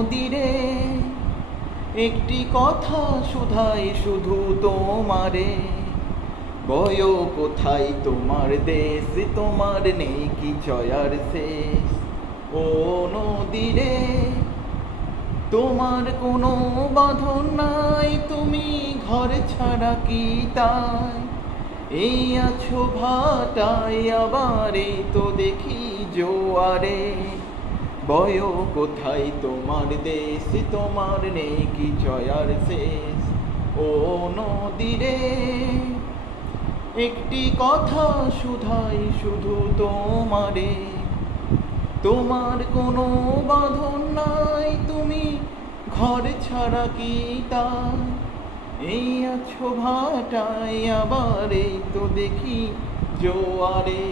নদীরে একটি কথা শুধাই শুধু তোমারে, বয় কোথায় তোমার দেশ, তোমার নেই কি জয়ার শেষ। ও নদীরে তোমার কোনো বাঁধন নাই, তুমি ঘর ছাড়া কি তাই এই আছো ভাটায়, আবার এই তো দেখি জোয়ারে। বয় কোথায় তোমার দেশ, তোমার নেই কি জয়ার শেষ। ও নদীরে একটি কথা শুধাই শুধু তোমারে, তোমার কোনো বাঁধন নাই, তুমি ঘর ছাড়া কি তাই এই আছো ভাটায়, আবার এই তো দেখি জোয়ারে।